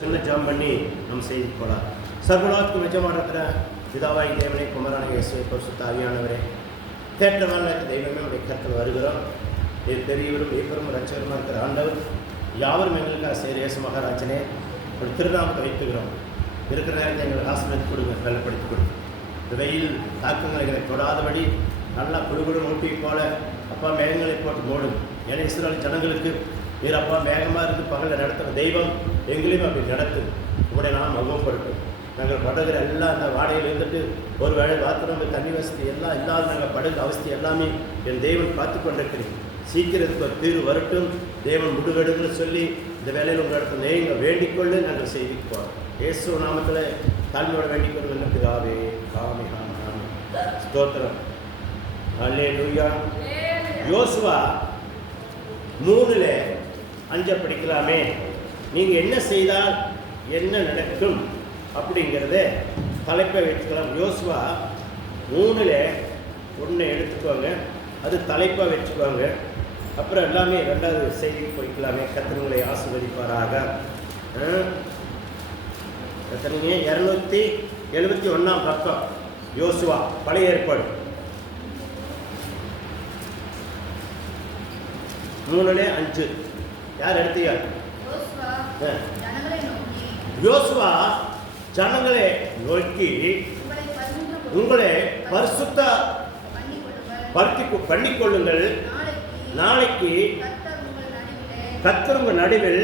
சின்ன ஜாம் பண்ணி நம் செய்தி போகலாம். சர்வநாத்க்கு நிஜமாக இருக்கிற பிதாவாய் தேவனை குமரான இயேசுவை பரிசுத்த ஆவியானவரே, தேற்றமான தெய்வமே உடைய கருத்தில் வருகிறோம். இது பெரியவரும் மீட்பரும் ரட்சகருமாக இருக்கிற ஆண்டவர் யாவரும் எங்களுக்காக செய்கிற இயேசு மகாராஜனே ஒரு திருநாமத்தை வைத்துக்கிறோம். இருக்கிற நேரத்தை எங்களுக்கு ஆசீர்வதித்து கொடுங்க, வெள்ளப்படுத்தி கொடுங்க. இந்த வெயில் தாக்கங்களை எங்களை தொடாதபடி நல்லா குழுகுழு மூட்டி போல அப்பா மேகங்களை போட்டு மூடும். ஏன்னா இஸ்ரேல் ஜனங்களுக்கு நீர் அப்பா வேகமாக இருந்து பகலில் நடத்துகிற தெய்வம் எங்களையும் அப்படி நடத்தும். உங்களுடைய நாம் மகப்படுத்தும். நாங்கள் படுகிற எல்லாம் அந்த வாடையில் இருந்துட்டு ஒரு வேளை பாத்ரூம் தண்ணி வசதி எல்லாம் இல்லாத நாங்கள் படுகிற அவஸ்தை எல்லாமே என் தெய்வன் பார்த்து கொண்டிருக்கிறேன். சீக்கிரத்துக்கு ஒரு தீர்வு வரட்டும், தெய்வன் முடிவெடுன்னு சொல்லி இந்த வேலையில் உங்கள் இடத்துல நீங்கள் வேண்டிக்கொள்ளு நாங்கள் செய்திக்கு போகிறோம். இயேசு நாமத்தில் தாழ்மையோட வேண்டிக்கொள்ளும் என்ன பிதாவே. காமி காமி ஸ்தோத்திரம். அல்லேலூயா. யோசுவா 3:5 படிக்கலாமே. நீங்கள் என்ன செய்தால் என்ன நடக்கும் அப்படிங்கிறத தலைப்பை வச்சுக்கலாம். யோசுவா 3:1 எடுத்துக்கோங்க, அது தலைப்பாக வச்சுக்கோங்க. அப்புறம் எல்லாமே 2வது செய்திக்கு போய்க்கலாமே. கர்த்தர் ஆசீர்வதிப்பாராக. கர்த்தருங்க 271 பக்கம் யோசுவா பழைய ஏற்பாடு 3:5. யார் எடுத்தீங்க? யோசுவா ஜனங்களை நோக்கி உங்களை பரிசுத்த பண்ணிக்கொள்ளுங்கள், நாளைக்கு கர்த்தர் உங்கள் நடுவில்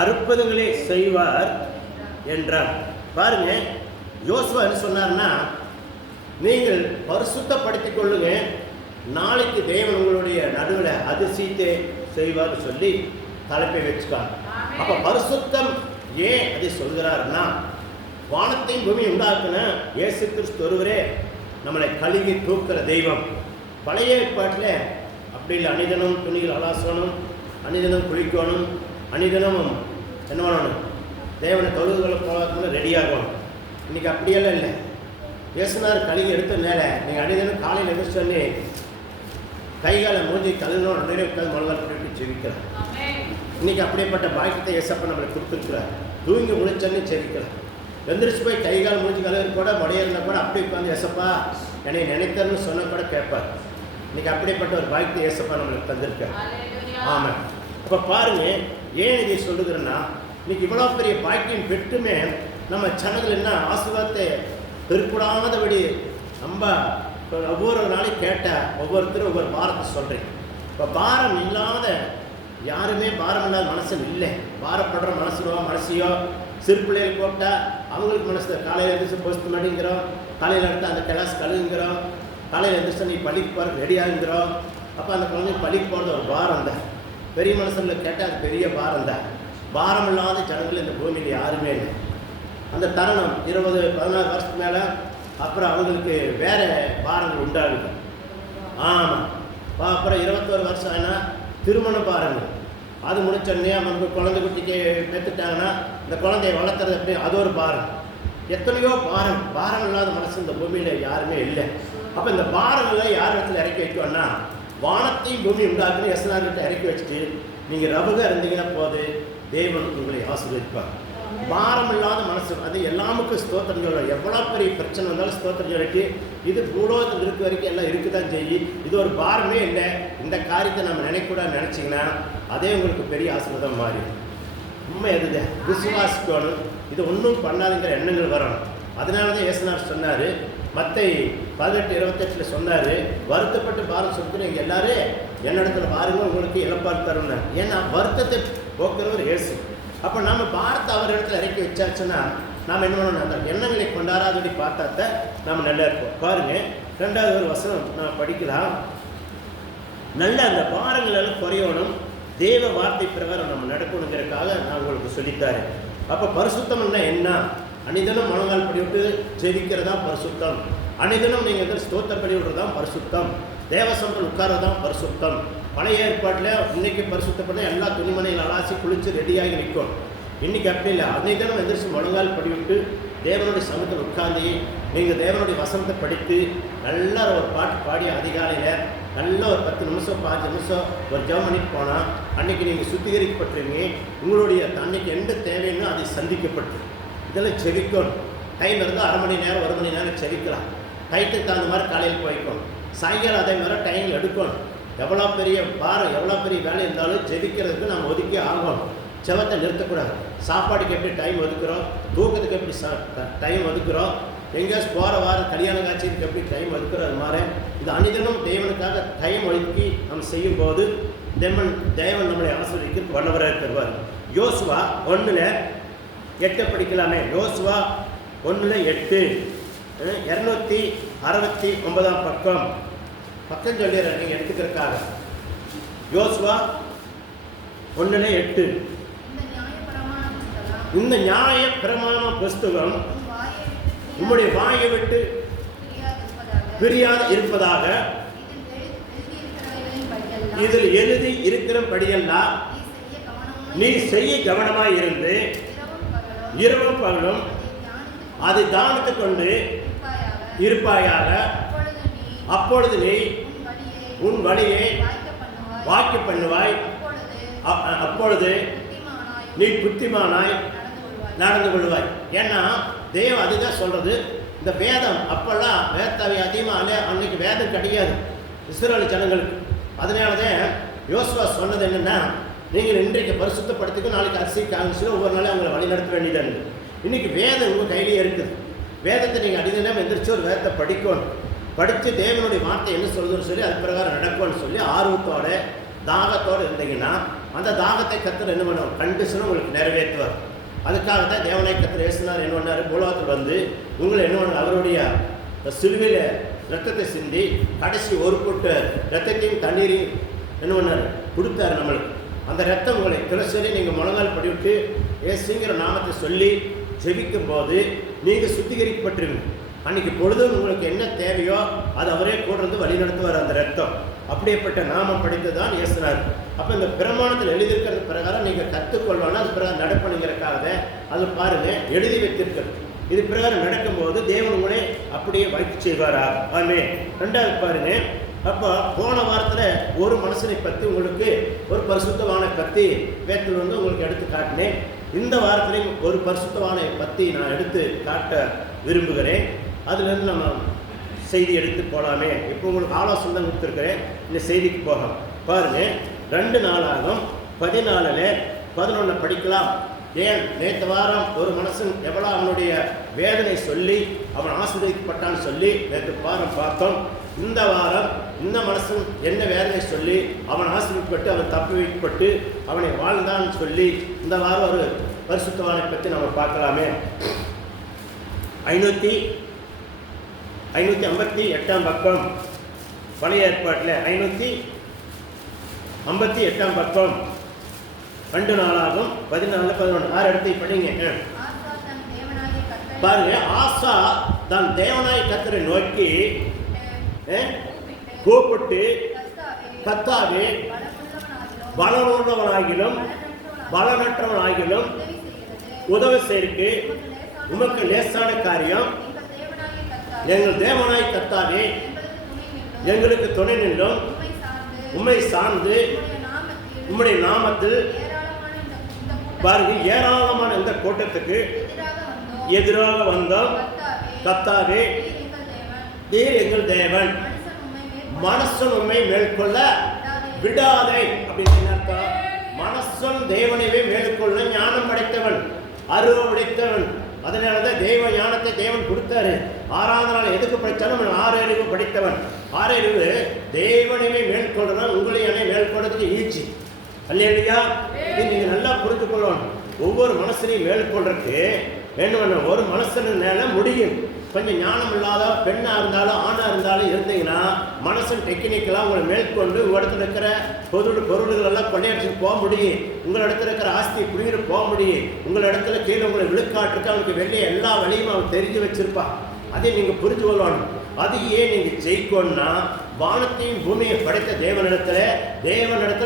அற்புதங்களை செய்வார் என்றார். பாருங்க, யோசுவா என்ன சொன்னார்னா, நீங்கள் பரிசுத்தப்படுத்திக் கொள்ளுங்க, நாளைக்கு தேவன் உங்களுடைய நடுவில் அதிசயத்தை செய்வார் சொல்லி தலைப்பை வச்சுக்கார். அப்போ பரிசுத்தம் ஏன் அதை சொல்கிறாருன்னா, வானத்தையும் பூமி உண்டாக்குன இயேசு கிறிஸ்து ஒருவரே நம்மளை கழுவி தூக்குற தெய்வம். பழைய ஏற்பாட்டில் அப்படி இல்லை. அனிதனும் துணிகள் அலாசணும், அனிதனும் குளிக்கணும், அனிதனமும் என்ன பண்ணணும், தேவனை தொழுதுகளை போகணும், ரெடியாகணும். இன்றைக்கி அப்படியெல்லாம் இல்லை. இயேசுனார் கழுவி எடுத்த நேர நீங்கள் அனிதனும் காலையில் எதிர்ச்சொன்னே கைகால மூஞ்சி கழுவினோம், 2 உட்காந்து மனதால் போட்டு ஜெபிக்கிறார். இன்றைக்கி அப்படிப்பட்ட பாக்கியத்தை ஏசப்பா நம்மளை கொடுத்துருக்கிறார். தூங்கி முழிச்சன்னு ஜெபிக்கிறார். எந்திரிச்சு போய் கைகால் மூஞ்சி கழுவி கூட மடையிருந்தால் கூட அப்படி உட்காந்து ஏசப்பா என்னை நினைத்தன்னு சொன்ன கூட கேட்பார். இன்றைக்கி அப்படிப்பட்ட ஒரு பாக்கியத்தை ஏசப்பா நம்மளுக்கு தந்திருக்கார். ஆமாம். அப்போ பாருங்கள், ஏன் இதை சொல்லுகிறேன்னா, இன்றைக்கி இவ்வளோ பெரிய பாக்கியம் பெற்றுமே நம்ம சேனல் என்ன ஆசீர்வாதத்தை பெருக்கூடாதபடி நம்ம ஒவ்வொரு நாளையும் கேட்ட ஒவ்வொருத்தரும் ஒவ்வொரு பாரத்தை சொல்கிறேன். இப்போ பாரம் இல்லாத யாருமே பாரம் இல்லாத மனசன் இல்லை. பாரப்படுற மனசையோ சிறு பிள்ளைகள் போட்டால் அவங்களுக்கு மனசு காலையில் எழுந்திரிச்சு போஸ்ட் மாட்டிங்கிறோம், காலையில் எடுத்து அந்த கிளாஸ் கழுவுங்கிறோம், காலையில் எழுந்திரிச்சு நீ பள்ளிக்கு போகிறதுக்கு ரெடியாகுங்கிறோம். அப்போ அந்த குழந்தைங்க பள்ளிக்கு போகிறது ஒரு பாரம் தான். பெரிய மனுஷனில் கேட்டால் அது பெரிய பாரம் தான். பாரம் இல்லாத ஜனங்கள் இந்த பூமியில் யாருமே இல்லை. அந்த தருணம் 20-14 வருஷத்துக்கு மேலே அப்புறம் அவங்களுக்கு வேறு பாரங்கள் உண்டாகுது. ஆமாம். அப்புறம் 21 வருஷம் ஆனால் திருமண பாரங்கள். அது முடிச்சோடனே அவங்க குழந்தை குட்டிக்கு பெற்றுட்டாங்கன்னா இந்த குழந்தைய வளர்த்துறது எப்படி, அது ஒரு பாரம். எத்தனையோ பாரம் இல்லாத மனசு இந்த பூமியில் யாருமே இல்லை. அப்போ இந்த பாரங்களை யார் இடத்துல இறக்கி வைக்கோன்னா, வானத்தையும் பூமி உண்டாக்குன்னு எஸ்னார்கிட்ட இறக்கி வச்சுட்டு நீங்கள் ரவுக இருந்தீங்கன்னா போது தேவன் உங்களை ஆசீர்வதிப்பார். பாரம் இல்லாத மனசு, அது எல்லாமுக்கும் ஸ்தோத்திரம் சொல்லணும். எவ்வளோ பெரிய பிரச்சனை வந்தாலும் ஸ்தோத்திரம் சொல்லிட்டு இது பூலோகத்தில் இருக்க வரைக்கும் எல்லாம் இருக்குதான் செய்யும். இது ஒரு பாரமே இல்லை. இந்த காரியத்தை நம்ம நினைக்கூடாது நினச்சிங்கன்னா அதே உங்களுக்கு பெரிய ஆசீர்வாதம் மாறி. உண்மை எதுங்க, விசுவாசிக்கணும். இது ஒன்றும் பண்ணாதுங்கிற எண்ணங்கள் வரணும். அதனால தான் இயேசுநாதர் சொன்னார், மத்தேயு 18:28 சொன்னார், வருத்தப்பட்டு பாரம் சொல்லிட்டு நீங்கள் எல்லாரும் என்னிடத்துல பாருங்க, உங்களுக்கு இழப்பாறு தரும்னா. ஏன்னா வருத்தத்தை போக்குறவர் இயேசு. அப்போ நம்ம பாரத்தை அவர் இடத்துல இறக்கி வச்சாச்சுன்னா நாம் என்ன பண்ணணும், அந்த எண்ணங்களை கொண்டாடாதபடி பார்த்தாத்த நம்ம நல்லா இருப்போம். பாருங்கள், 2வது ஒரு வசனம் நம்ம படிக்கலாம். நல்ல அந்த பாரங்கள் எல்லாம் குறையணும், தேவ வார்த்தை பிரகாரம் நம்ம நடக்கணுங்கிறதுக்காக நான் உங்களுக்கு சொல்லித்தாரு. அப்போ பரிசுத்தம்னா என்ன? அனிதனும் மனங்கால் படி விட்டு ஜெபிக்கிறதா பரிசுத்தம். அனிதனும் நீங்கள் எதிர் ஸ்தோத்திரப்படி விடுறதான் பரிசுத்தம். தேவசம்பல் உட்காரதான் பரிசுத்தம். பழைய ஏற்பாட்டில் இன்றைக்கி பரிசுத்தப்பட்ட எல்லா துணிமனைகள் அலாசி குளித்து ரெடியாகி நிற்கும். இன்றைக்கி அப்படி இல்லை. அன்றைக்கி எந்திரிச்சு முழங்கால் படிவிட்டு தேவனுடைய சமூகத்தில் உட்கார்ந்து நீங்கள் தேவனுடைய வசனத்தை படித்து நல்லா ஒரு பாட்டு பாடி அதிகாலையில் நல்லா ஒரு 10 நிமிஷம் 5 நிமிஷம் ஒரு ஜெபம் பண்ணிட்டு போனால் அன்றைக்கி நீங்கள் சுத்திகரிக்கப்பட்டுருவீங்க. உங்களுடைய அன்றைக்கி எந்த சந்திக்கப்பட்டு இதெல்லாம் செவிக்கணும். டைம் இருந்தால் அரை மணி நேரம் 1 மணி நேரம் செவிக்கலாம். டைத்துக்கு தகுந்த மாதிரி காலையில் போய்க்கணும். சாயங்காலம் அதே மாதிரி டைம் எடுக்கணும். எவ்வளோ பெரிய பாரம் எவ்வளோ பெரிய வேலை இருந்தாலும் ஜெபிக்கிறதுக்கு நம்ம ஒதுக்கி ஆகணும். செவத்தை நிறுத்தக்கூடாது. சாப்பாடுக்கு எப்படி டைம் ஒதுக்குறோம், தூக்கத்துக்கு எப்படி டைம் ஒதுக்குறோம், எங்கேயாச்சும் போகிற வாரம் கல்யாண காட்சிக்கு எப்படி டைம் ஒதுக்குறோம், அது மாதிரி இது அனிதனும் தேவனுக்காக டைம் ஒதுக்கி நம்ம செய்யும்போது தேவன் நம்மளை ஆசீர்வதிக்க வல்லவராக தருவார். யோசுவா 1:8 படிக்கலாமே. யோசுவா 1:8 269 பக்கம் சொல்லிடுறேன் நீங்கள் எடுத்துக்கிறதுக்காக. யோசுவா 1:8 இந்த நியாய பிரமாண புஸ்தகம் உம்முடைய வாயை விட்டு பிரியாது இருப்பதாக இதில் எழுதி இருக்கிறபடியெல்லாம் நீ செய்ய கவனமாய் இருந்து இரவும் பகலும் அதை தானித்துக் கொண்டு இருப்பாயாக. அப்பொழுது நீ உன் வழியை வாக்கு பண்ணுவாய். அப்பொழுது நீ புத்திமானாய் நடந்து கொள்வாய். ஏன்னா தேவன் அதுதான் சொல்றது. இந்த வேதம் அப்பெல்லாம் வேதவை அதிகமாக அன்னைக்கு வேதம் கிடையாது இஸ்ரவேல் ஜனங்களுக்கு. அதனாலதான் யோசுவா சொன்னது என்னன்னா, நீங்கள் இன்றைக்கு பரிசுத்தப்படுத்திக்க, நாளைக்கு அரிசி காமிச்சு ஒவ்வொரு நாளும் அவங்களை வழி நடத்த வேண்டியது. இன்னைக்கு வேதம் உங்கள் கையிலேயே இருக்குது. வேதத்தை நீங்கள் அடிதினம் எந்திரிச்சு ஒரு வேதத்தை படிக்கணும். படித்து தேவனுடைய வார்த்தை என்ன சொல்லுதுன்னு சொல்லி அது பிரகாரம் நடக்கும்னு சொல்லி ஆர்வத்தோட தாகத்தோடு இருந்தீங்கன்னா அந்த தாகத்தை கர்த்தர் என்ன பண்ணுவார், கண்டிஷனும் உங்களுக்கு நிறைவேற்றுவார். அதுக்காக தான் தேவனை கர்த்தர் இயேசுனார் என்ன பண்ணார், பூலோகத்தில் வந்து உங்களை என்ன பண்ணார், அவருடைய சிலுவையில் ரத்தத்தை சிந்தி கடைசி ஒரு பொட்டு ரத்தத்தையும் தண்ணீரையும் என்ன பண்ணார் கொடுத்தார் நம்மளுக்கு. அந்த ரத்தம் உங்களை தினசரி நீங்கள் முழங்கால் படிவிட்டு இயேசுங்கிற நாமத்தை சொல்லி ஜெபிக்கும் போது நீங்கள் சுத்திகரிக்கப்பட்டிருங்க. அன்றைக்கி பொழுதும் உங்களுக்கு என்ன தேவையோ அது அவரே கூட இருந்து வழி நடத்துவார் அந்த ரத்தம். அப்படியேப்பட்ட நாமம் படித்து தான் இயேசுனார். அப்போ இந்த பிரமாணத்தில் எழுதியிருக்கிறது பிரகாரம் நீங்கள் கற்றுக்கொள்ளணும். அது பிரகாரம் நடப்பணுங்கிறக்காக அது பாருங்கள் எழுதி வைத்திருக்கிறது. இது பிரகாரம் நடக்கும்போது தேவன் உங்களே அப்படியே வைத்து செய்வாரா. ஆமே. ரெண்டாவது பாருங்க, அப்போ போன வாரத்தில் ஒரு மனுஷனை பற்றி உங்களுக்கு ஒரு பரிசுத்தவானை பற்றி வேத்தில் வந்து உங்களுக்கு எடுத்து காட்டினேன். இந்த வாரத்திலையும் ஒரு பரிசுத்தவானை பற்றி நான் எடுத்து காட்ட விரும்புகிறேன். அதுலேருந்து நம்ம செய்தி எடுத்து போகலாமே. இப்போ உங்களுக்கு ஆலோசனை தான் கொடுத்துருக்கிறேன். இந்த செய்திக்கு போக பாருங்கள். 2 நாளாகும் 14:11 படிக்கலாம். ஏன் நேற்று வாரம் ஒரு மனுஷன் எவ்வளோ அவனுடைய வேதனை சொல்லி அவன் ஆசீர்வதிக்கப்பட்டான்னு சொல்லி நேற்று வாரம் பார்த்தோம். இந்த வாரம் இந்த மனுஷன் என்ன வேதனை சொல்லி அவன் ஆசீர்வதிக்கப்பட்டு அவன் தப்பி வைக்கப்பட்டு அவனை வாழ்ந்தான்னு சொல்லி இந்த வாரம் ஒரு பரிசுத்தவானை பற்றி நம்ம பார்க்கலாமே. 558 பக்கம் பழைய ஏற்பாட்டில் 558 பக்கம் 2 நாளாகும் 14:11 6 இடத்தை படிங்க பாருங்க. ஆசா தன் தேவனாய் கர்த்தரை நோக்கி கூப்பிட்டு, கர்த்தாவே பலனுள்ளவனாகிலும் பலனற்றவனாகிலும் உதவி செய்து உமக்கு லேசான காரியம். எங்கள் தேவனாய் கர்த்தாவே எங்களுக்கு துணை நின்றும் உம்மை சார்ந்து உம்முடைய நாமத்தில் பாருங்க ஏராளமான இந்த கூட்டத்துக்கு எதிராக வந்தோம். கர்த்தாவே நீர் எங்கள் தேவன், மனுஷன் உம்மை மேற்கொள்ள விடாதே அப்படின்னு அர்த்தம். மனுஷன் தேவனையே மேற்கொள்ள ஞானம் படைத்தவன், அறிவு படைத்தவன். அதனாலதான் தேவ ஞானத்தை தேவன் கொடுத்தாரு. 6ஆவது நாள் எதுக்கு படித்தாலும் 6 அறிவு படித்தவன். 6 அறிவு தேவனையே மேற்கொள்றதுனா உங்களை என்னை மேற்கொள்றதுக்கு ஈச்சி அல்லையா. நீங்க நல்லா புரிந்து கொள்ளணும். ஒவ்வொரு மனுஷனையும் மேற்கொள்றதுக்கு என்ன ஒரு மனுஷனால முடியும். கொஞ்சம் ஞானம் இல்லாத பெண்ணாக இருந்தாலும் ஆணாக இருந்தாலும் இருந்தீங்கன்னா மனுஷன் டெக்னிக்கலாக உங்களை மேற்கொண்டு உங்கள் இடத்துல இருக்கிற பொருள்கள் எல்லாம் கொள்ளையடிச்சுட்டு போக முடியும். உங்கள் இடத்துல இருக்கிற ஆஸ்தி புரிஞ்சுட்டு போக முடியும். உங்கள் இடத்துல கீழே உங்களை விழுக்காட்டுருக்கு அவனுக்கு வெளியே எல்லா வழியும் அவன் தெரிஞ்சு வச்சிருப்பான். அதை நீங்கள் புரிஞ்சு கொள்ளணும். அது ஏன் நீங்கள் ஜெயிக்கணும்னா வானத்தையும் பூமியை படைத்த தேவனிடத்துல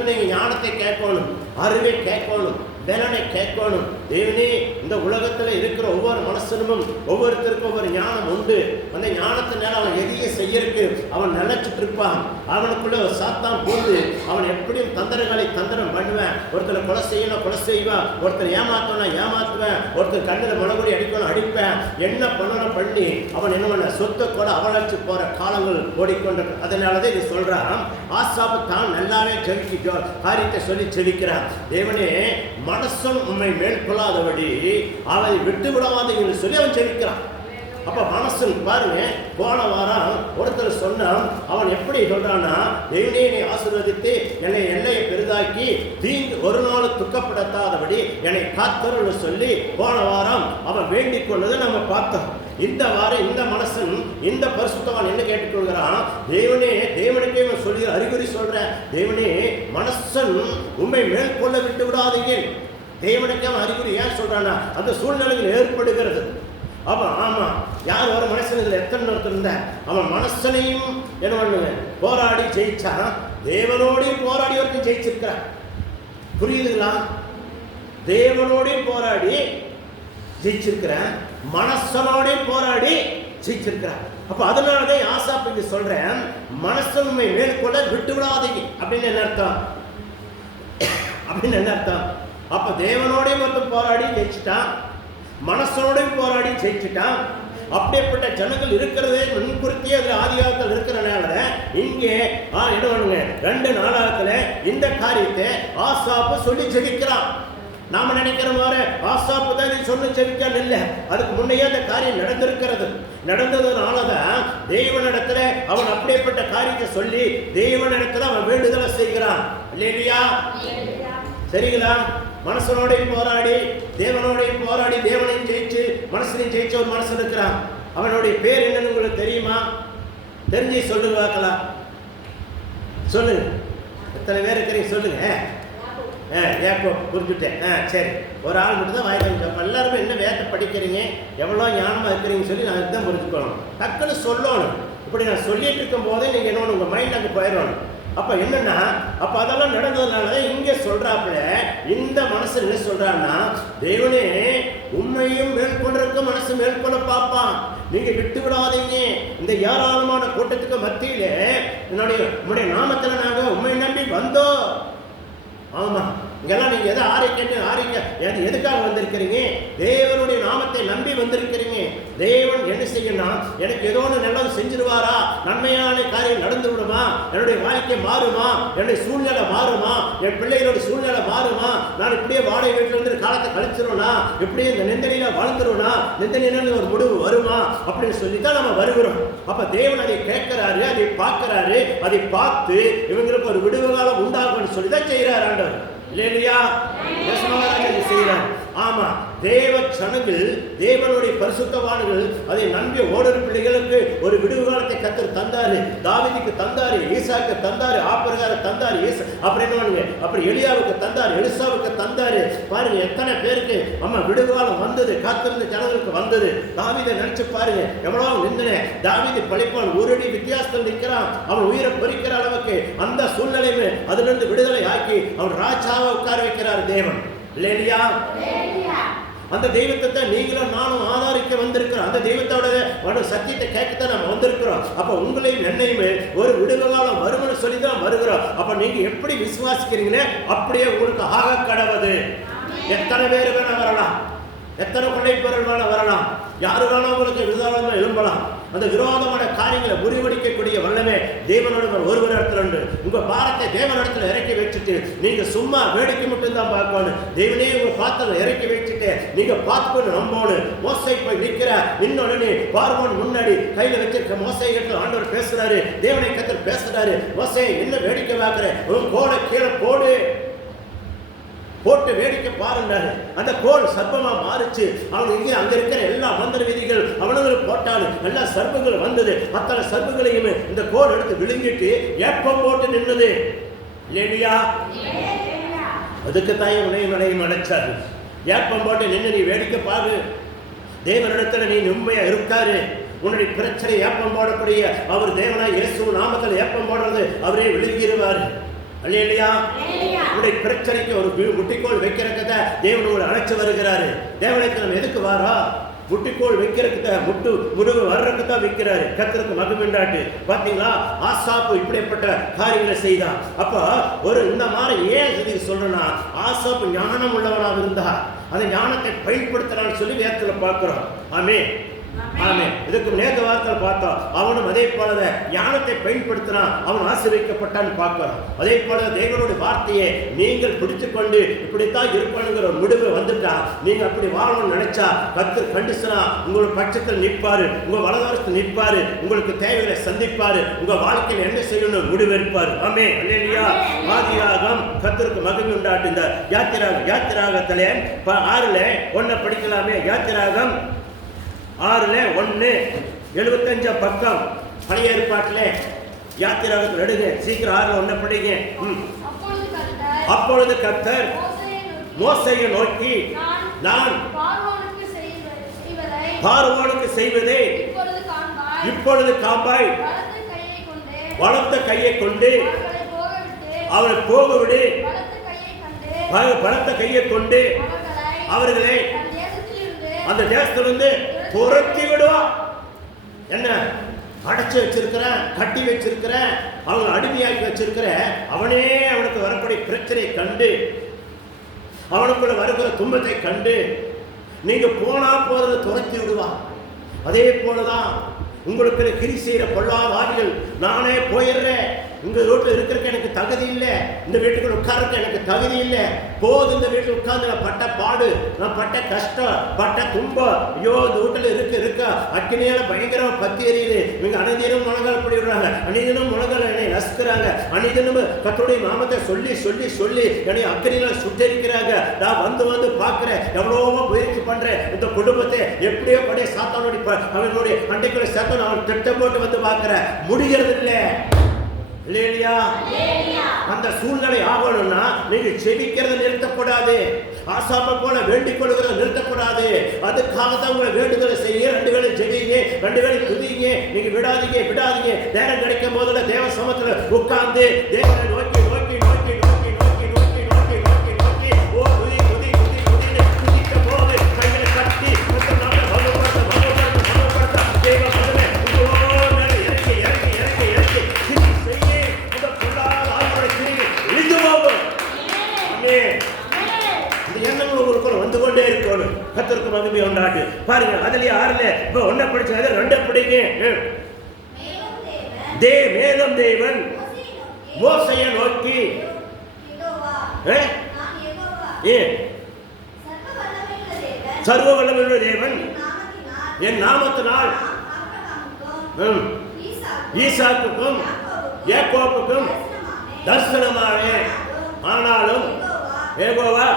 நீங்கள் ஞானத்தை கேட்கணும், அறிவை கேட்கணும், பலனை கேட்கணும். தேவனே இந்த உலகத்தில் இருக்கிற ஒவ்வொரு மனுஷனும் ஒவ்வொருத்தருக்கும் ஒவ்வொரு ஞானம் உண்டு. அந்த ஞானத்தினால அவன் எதையும் செய்யறதுக்கு அவன் நினைச்சிட்டு இருப்பான். அவனுக்குள்ள ஒரு சாத்தான் பூந்து அவன் எப்படியும் தந்திரம் பண்ணுவேன். ஒருத்தரை கொலை செய்யணும் கொலை செய்வான், ஒருத்தர் ஏமாத்தணும் ஏமாத்துவேன், கொடுப்பேன், ஒருத்தர் கண்ணில் மனகுடி அடிக்கணும் அடிப்பேன், என்ன பண்ணணும் பண்ணி அவன் என்ன பண்ண சொத்தை கூட அவளர்ச்சி போற காலங்கள் ஓடிக்கொண்டு. அதனாலதான் இது சொல்றான், ஆசாப்பு தான் நல்லாவே ஜெபிக்க காரியத்தை சொல்லி ஜெபிக்கிறான். தேவனே மனசன் உண்மை மேற்கொள்ளாதபடி அவனை விட்டு விடாதீங்கன்னு சொல்லி அவன் ஜெபிக்கிறான். அப்ப மனசன் பாருங்க, போன வாரம் ஒருத்தர் சொன்னான், அவன் எப்படி சொல்றான்னா, தேவனே என்னை ஆசீர்வதித்து என்னை எல்லையை பெரிதாக்கி தீங்கு ஒரு நாள் துக்கப்படுத்தாதபடி என்னை காத்தருன்னு சொல்லி போன வாரம் அவன் வேண்டிக் கொண்டதை நம்ம பார்த்தோம். இந்த வாரம் இந்த மனசன் இந்த பரிசுத்தவான் என்ன கேட்டுக்கொள்கிறான், தேவனே தேவனுக்கே சொல்லி அறிகுறி சொல்ற, தேவனே மனசன் உண்மை மேற்கொள்ள விட்டு விடாதீங்க. தேவனுக்கே அவன் அறிகுறி ஏன் சொல்றானா, அந்த சூழ்நிலைகள் ஏற்படுகிறது. அப்ப ஆமா, யார் ஒரு மனுஷன் எத்தனை இருந்த அவன் மனசனையும் என்ன பண்ணுவேன் போராடி ஜெயிச்சான், தேவனோடையும் போராடி வரைக்கும் ஜெயிச்சிருக்கிறான். புரியுதுங்களா? தேவனோடையும் போராடி ஜெயிச்சிருக்கிறேன், மனசனோடையும் போராடி ஜெயிச்சிருக்கிறான். அப்ப அதனாலதான் ஆசாப்பு சொல்றேன், மனசன்மை மேற்கொள்ள விட்டு விடாதீங்க அப்படின்னு என்ன அர்த்தம்? அப்படின்னு என்ன அர்த்தம்? அப்ப தேவனோடையும் ஒருத்தன் போராடி ஜெயிச்சுட்டான், மனசோடையும் போராடி ஜெயிச்சுட்டான். அப்படிப்பட்ட ஜனங்கள் இருக்கிறதே முன்குறித்தி அதில் ஆதிகாலத்தில் இருக்கிறனால இங்கே என்ன பண்ணுங்க 2 நாளாகத்துல இந்த காரியத்தை ஆசாப்பு சொல்லி ஜெபிக்கிறான். நாம நினைக்கிற மாதிரி ஆசாப்பு தான் சொல்லி ஜெபிக்கான் இல்லை, அதுக்கு முன்னையே அந்த காரியம் நடந்திருக்கிறது. நடந்ததுனாலதான் தேவனிடத்துல அவன் அப்படிப்பட்ட காரியத்தை சொல்லி தேவனிடத்துல அவன் வேண்டுதலை செய்கிறான். இல்லையா? சரிங்களா? மனசனோடையும் போராடி தேவனோடையும் போராடி தேவனையும் ஜெயிச்சு மனசனையும் ஜெயிச்ச ஒரு மனசன் இருக்கிறான். அவனுடைய பேர் என்னன்னு உங்களுக்கு தெரியுமா? தெரிஞ்சு சொல்லுங்க பார்க்கலாம். சொல்லுங்க, எத்தனை பேர் இருக்கிறீங்க சொல்லுங்க. ஏப்போ புரிஞ்சுட்டேன். சரி, ஒரு ஆள் மட்டும் தான் வாய்ப்பு. எல்லாருமே என்ன வேத படிக்கிறீங்க, எவ்வளோ ஞானமாக இருக்கிறீங்கன்னு சொல்லி நான் இதுதான் புரிஞ்சுக்கணும். டக்குன்னு சொல்லணும். இப்படி நான் சொல்லிட்டு இருக்கும் போதே நீங்கள் என்ன உங்கள் மைண்ட் அங்கே போயிடணும். அப்ப என்னன்னா, அப்ப அதெல்லாம் நடந்ததுனால இங்க சொல்றாப்புல இந்த மனசு என்ன சொல்றான்னா, தேவனே உண்மையும் மேற்கொண்டிருக்க மனசு மேற்கொள்ள பார்ப்பான், நீங்க விட்டு விடாதீங்க. இந்த ஏராளமான கூட்டத்துக்கு மத்தியில உங்களுடைய நாமத்துல நாங்க உண்மை நம்பி வந்தோம். ஆமா, இங்கெல்லாம் நீங்க எதை எதுக்காக வந்திருக்கிறீங்க? தேவனுடைய நாமத்தை நம்பி வந்திருக்கிறீங்க. தேவன் என்ன செய்யணும், எனக்கு ஏதோ ஒன்று நல்லது செஞ்சிருவாரா, நன்மையான காரியம் நடந்து விடுமா, என்னுடைய வாழ்க்கை மாறுமா, என்னுடைய சூழ்நிலை மாறுமா, என் பிள்ளைகளோட சூழ்நிலை மாறுமா, நான் இப்படியே வாடகை வீட்டில் இருந்து காலத்தை கழிச்சிருவனா, இப்படியே இந்த நிந்தனையில வாழ்ந்துருவனா, நிந்தனையில ஒரு முடிவு வருமா அப்படின்னு சொல்லித்தான் நம்ம வருகிறோம். அப்ப தேவன் அதை கேட்கிறாரு, அதை பார்க்கிறாரு, அதை பார்த்து இவங்களுக்கு ஒரு விடுவு காலம் உண்டாகும்னு சொல்லிதான் செய்யறாரு ஆண்டவர். இல்லையா? செய்யறார். ஆமா, தேவ ஜனங்கள் தேவனுடைய பரிசுத்தவான்கள் அதை நம்பிய ஓடர் பிள்ளைகளுக்கு ஒரு விடுவு காலத்தை கர்த்தர் தந்தாரு. தாவீதுக்கு தந்தாரு, ஈசாக்கு தந்தாரு, ஆபிரகாமுக்கு தந்தாரு, அப்புறம் என்ன பண்ணுங்க, அப்புறம் எலியாவுக்கு தந்தாரு, எலிசாவுக்கு தந்தாரு. பாருங்க எத்தனை பேருக்கு அம்மா விடுவு காலம் வந்தது, காத்திருந்த ஜனங்களுக்கு வந்தது. தாவீதை நினைச்சு பாருங்க, எவ்வளவு நிந்தனை. தாவீது பழிப்பான், ஒரு அடி வித்தியாசத்தில் நிற்கிறான், அவன் உயிரை பொறிக்கிற அளவுக்கு அந்த சூழ்நிலையுமே அதுல இருந்து விடுதலை ஆக்கி அவன் ராஜாவை உட்கார வைக்கிறார் தேவன். இல்லையா? அந்த தெய்வத்தை தான் நீங்களும் நானும் ஆதாரிக்க வந்திருக்கிறோம். அந்த தெய்வத்தோட சத்தியத்தை கேட்கத்தான் நம்ம வந்திருக்கிறோம். அப்ப உங்களையும் என்னையுமே ஒரு விடுவு காலம் வரும்னு சொல்லிதான் வருகிறோம். அப்ப நீங்க எப்படி விசுவாசிக்கிறீங்களே அப்படியே உங்களுக்கு ஆக கடவுது. எத்தனை பேர் வேணா வரலாம், எத்தனை கொள்ளைப்பொருள் வேணா வரலாம், யாரு வேணா உங்களுக்கு விரோதமா எழும்பலாம். அந்த விரோதமான காரியங்களை முறிவடிக்கக்கூடிய வல்லமே தேவனோட ஒருவர் இடத்துல உண்டு. உங்க பாரத்தை தேவனிடத்துல இறக்கி வச்சுட்டு நீங்க சும்மா வேடிக்கை மட்டும் தான் பார்க்கணும். தேவனே உங்க பாத்திரம் இறக்கி வச்சுட்டு நீங்க பார்த்துக்கொண்டு நம்பணும். மோசை போய் நிற்கிற இன்னொன்னு பார்வோன் முன்னாடி கையில வச்சிருக்க மோசை கிட்ட ஆண்டவர் பேசுறாரு, தேவனை கர்த்தர் பேசுறாரு. மோசே என்ன வேடிக்கை பார்க்கிற, உன் கோலை கீழே போடு, போட்டு வேடிக்கை பாருண்டாரு. அந்த கோல் சர்ப்பமா மாறிச்சு. அவனுக்கு அங்க இருக்கிற எல்லா மந்திர விதிகள் அவனுங்களுக்கு போட்டாலும் எல்லா சர்ப்பங்கள் வந்தது. அத்தனை சர்ப்பங்களையும் இந்த கோல் எடுத்து விழுங்கிட்டு ஏப்பம் போட்டு நின்னது. இல்லையா? அதுக்கு தாய் உனையும் அடைச்சாரு. ஏப்பம் போட்டு நின்று நீ வேடிக்கை பாரு. தேவனிடத்துல நீ உண்மையா இருக்காரு. உன்னுடைய பிரச்சனை ஏப்பம் போடக்கூடிய அவர் தேவனா இயேசு நாமத்தில் ஏப்பம் போடுறது அவரே விழுங்கிடுவாரு. இல்லையா? உடைய பிரச்சனைக்கு ஒரு முட்டிக்கோள் வைக்கிறத தேவன் உங்களை அழைச்சு வருகிறாரு. தேவனுக்கு நம்ம எதுக்கு வாரா? முட்டிக்கோள் வைக்கிறதுக்கு தான், முடிவு வர்றதுக்கு தான் வைக்கிறாரு. கர்த்தருக்கு மகிமைண்டாட்டு. பாத்தீங்களா, ஆசாப்பு இப்படிப்பட்ட காரியங்களை செய்தான். அப்ப ஒரு இந்த மாதிரி ஏன் இது சொல்றேன்னா, ஆசாப்பு ஞானம் உள்ளவனாக இருந்தா அந்த ஞானத்தை பயன்படுத்துறான்னு சொல்லி வேதத்துல பார்க்கிறோம். ஆமென். ஆமென். இதுக்கு நேற்று வார்த்தை பார்த்தோம். அவனும் அதே போல ஞானத்தை பயன்படுத்தினான், அவன் ஆசீர்வதிக்கப்பட்டான்னு பார்க்கிறோம். அதே போல தேவனுடைய வார்த்தையை நீங்கள் பிடித்துக்கொண்டு இப்படித்தான் இருப்பானுங்கிற ஒரு முடிவு வந்துட்டா, நீங்க அப்படி வாழணும்னு நினைச்சா கர்த்தர் கண்டிஷனா உங்களோட பட்சத்தில் நிற்பாரு, உங்க வலதுகரத்தில் நிற்பாரு, உங்களுக்கு தேவைகளை சந்திப்பாரு, உங்க வாழ்க்கையில் என்ன செய்யணும் முடிவு எடுப்பாரு. ஆமென். அல்லேலூயா. ஆதியாகமம் கர்த்தருக்கு மகிமை உண்டாட்டு. இந்த யாத்திராகத்திலே 6:1 படிக்கலாமே. யாத்திராகம் 6:1 பக்கம் பழைய ஏற்பாட்டிலே யாத்திராகத்தில் எடுங்க. சீக்கிரம் 6:1 படிங்க. அப்பொழுது கர்த்தர் மோசேயை நோக்கி, நான் பார்வோனுக்கு செய்வதை இப்பொழுது காண்பாய். வலத்த கையை கொண்டு அவரை போகவிடு. பலத்த கையை கொண்டு அவர்களை அந்த தேசத்திலிருந்து துரத்தி விடுவான். என்ன அடைச்சு வச்சிருக்கிறேன், கட்டி வச்சிருக்கிறேன், அவங்க அடிமையாக்கி வச்சிருக்கிற அவனே அவனுக்கு வரக்கூடிய பிரச்சனையை கண்டு, அவனுக்குள்ள வருகிற துன்பத்தை கண்டு நீங்க போனா போறதை துரத்தி விடுவான். அதே போலதான் உங்களுக்கு கிரி செய்யற பொல்லாத ஆவிகள், நானே போயிடுறேன், இந்த வீட்டில் இருக்கிறதுக்கு எனக்கு தகுதி இல்லை, இந்த வீட்டுக்குள்ள உட்கார்றதுக்கு எனக்கு தகுதி இல்லை, போது இந்த வீட்டில் உட்கார்ந்து நான் பட்ட பாடு, நான் பட்ட கஷ்டம், பட்ட துன்பம், ஐயோ இந்த வீட்டில் இருக்க அக்கினியால பயங்கரமா பத்தி எறியுது, இவங்க அனைதினம் முழங்கால் போடுறாங்க, அனைதினம் முழங்கால் என்னை நசுக்கிறாங்க, அனைதினம் கர்த்தருடைய நாமத்தை சொல்லி சொல்லி சொல்லி என்னை அக்கினியால சுட்டரிக்கிறாங்க. நான் வந்து பார்க்கிறேன், எவ்வளவோ முயற்சி பண்றேன், இந்த குடும்பத்தை எப்படியோ படைய சாத்தானுடைய அவங்களுடைய அண்டைக்குள்ள சேர்த்து அவன் திட்டம் போட்டு வந்து பார்க்கிறேன், முடிகிறது இல்லை. அந்த சூழ்நிலை ஆகணும்னா நீங்க செபிக்கிறத நிறுத்தக்கூடாது, ஆசாப்ப போல வேண்டிக் கொள்கிறத நிறுத்தக்கூடாது. அதுக்காக தான் உங்களை வேண்டுதலை செய்ய, 2 வேளை ஜெபிங்க, 2 வேளை துதிங்க. நீங்க விடாதீங்க. நேரம் கிடைக்கும் போதுல தேவ சமத்துல உட்கார்ந்து தேவனை நோக்கி நோக்கி நோக்கி நோக்கி நோக்கி நோக்கி நோக்கி நோக்கி நோக்கி ஓ துதி துதி துதி துதி துதிக்க போது கைகளை கட்டி தேவ மகனே வந்து கொண்டே இருக்கணும். கர்த்தருக்கு மகிமை உண்டாட்டு. பாருங்க, அதுலயே 6:1 படிச்சது 2 படிங்க. மேலும் தேவன் மோசேயை நோக்கி, சர்வ வல்லமையுள்ள தேவன் என் நாமத்தினால் ஈசாக்குக்கும் யாக்கோபுக்கும் தரிசனமானே, ஆனாலும் யெகோவா